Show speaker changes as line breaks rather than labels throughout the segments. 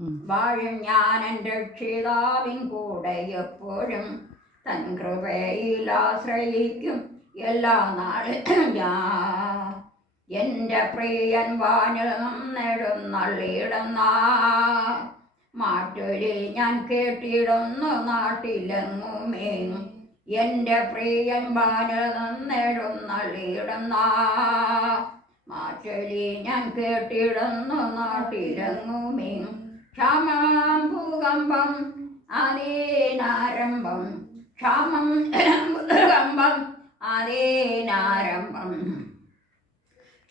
വാഴും ഞാൻ എന്റെ രക്ഷിതാവിൻ കൂടെ എപ്പോഴും. തൻ കൃപയിൽ ആശ്രയിക്കും എല്ലാ നാളും ഞാൻ. എന്റെ പ്രിയൻ വാനിൽ നിന്നെഴുന്നള്ളിയിടുന്ന മാറ്റൊലി ഞാൻ കേട്ടിടുന്നു നാട്ടിലെങ്ങുമേ. എന്റെ പ്രിയൻ വാനിൽ നിന്നെഴുന്നള്ളിയിടുന്ന മാറ്റൊലി ഞാൻ കേട്ടിടുന്നു നാട്ടിലെങ്ങുമേ. ക്ഷമം ഭൂകമ്പം അനേനാരംഭം ക്ഷമം ഭൂകമ്പം അതേനാരംഭം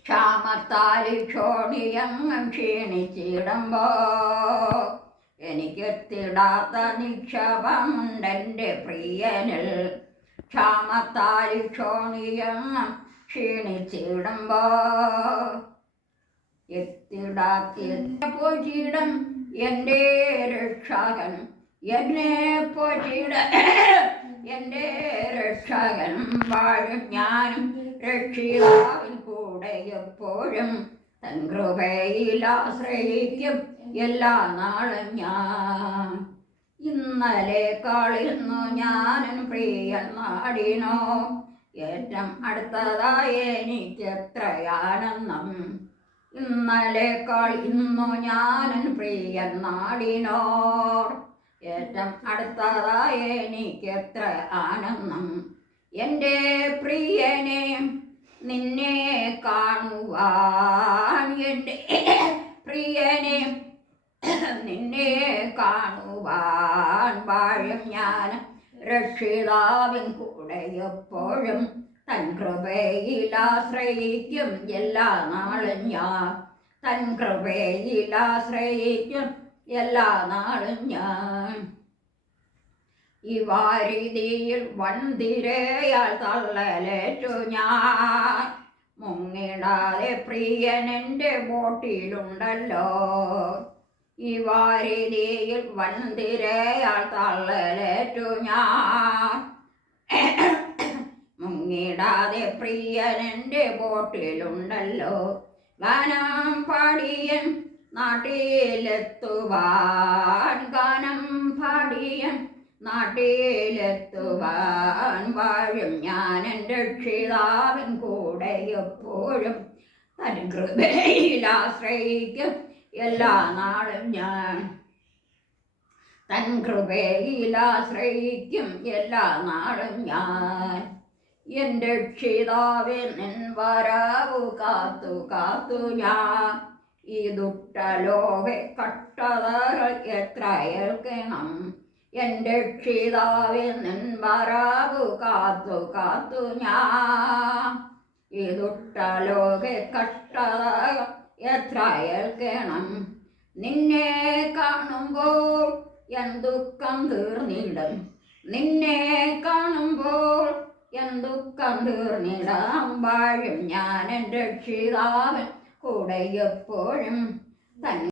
ക്ഷാമത്താൽ ക്ഷോണിയങ്ങ് ക്ഷീണിച്ചിടുമ്പോ എനിക്കെത്തിടാത്ത നിക്ഷേപമുണ്ടെന്റെ പ്രിയനിൽ. ക്ഷാമത്താൽ ക്ഷോണിയങ്ങ് ക്ഷീണിച്ചിടുമ്പോ എത്തിടാത്തിടം എന്റെ രക്ഷകൻ എന്നെ പോറ്റിയുടെ എന്റെ രക്ഷകൻ വാഴും ഞാനും രക്ഷിതാവിൻ കൂടെ എപ്പോഴും. തൻ കൃപയിൽ ആശ്രയിക്കും എല്ലാ നാളും ഞാൻ. ഇന്നലെ കാളിന്നു ഞാനും പ്രിയൻ നാടിനോ. ഏറ്റം അടുത്തതായി എനിക്ക് എത്രയാനന്ദം ഇന്നലെ കാൾ ഇന്നു ഞാനൻ പ്രിയൻ നാടിനോർ. ഏറ്റം അടുത്തതായ എനിക്ക് എത്ര ആനന്ദം. എന്റെ പ്രിയനെ നിന്നെ കാണുവാൻ എന്റെ പ്രിയനെ നിന്നെ കാണുവാൻ വാഴും ഞാൻ രക്ഷിതാവിൻ കൂടെ എപ്പോഴും തൻ കൃപയിലാശ്രയിക്കും എല്ലാ നാളും ഞാൻ. തൻ കൃപയിൽ ആശ്രയിക്കും എല്ലാ നാളും ഞാൻ. ഈ വാരിതിയിൽ വന്തിരയാൽ തള്ളലേറ്റു ഞാൻ. മുങ്ങിടാതെ പ്രിയൻ എന്റെ ബോട്ടിലുണ്ടല്ലോ. ഈ വാരിതിയിൽ വന്തിരയാൽ തള്ളലേറ്റു ഞാൻ. മുങ്ങിടാതെ പ്രിയൻ എന്റെ ബോട്ടിലുണ്ടല്ലോ. ഗാനം പാടിയൻ നാട്ടിലെത്തുവാൻ ഗാനം പാടിയൻ നാട്ടിലെത്തുവാൻ. വാഴും ഞാൻ എന്റെ രക്ഷിതാവിൻ കൂടെ എപ്പോഴും തൻ കൃപയിൽ ആശ്രയിക്കും. എല്ലാ നാളും ഞാൻ തൻ കൃപയിൽ ആശ്രയിക്കും. എല്ലാ നാളും ഞാൻ എന്റെ രക്ഷിതാവെ നിൻ വരാവു കാത്തു കാത്തു ഞാൻ. ഈ ദുഷ്ടലോക കട്ടതകൾ എത്ര ഏൽക്കണം എന്റെ രക്ഷിതാവെ നിൻ വരാവു കാത്തു കാത്തു ഞാൻ. ഈ ദുഷ്ടലോക കട്ടതകൾ എത്ര ഏൽക്കണം നിന്നെ കാണുമ്പോൾ എൻ ദുഃഖം തീർന്നിടും. നിന്നെ കാണുമ്പോൾ എൻ ദുഃഖം തീർന്നിടാം വാഴും ഞാൻ എന്റെ രക്ഷിതാവൻ കൂടെ എപ്പോഴും തൻ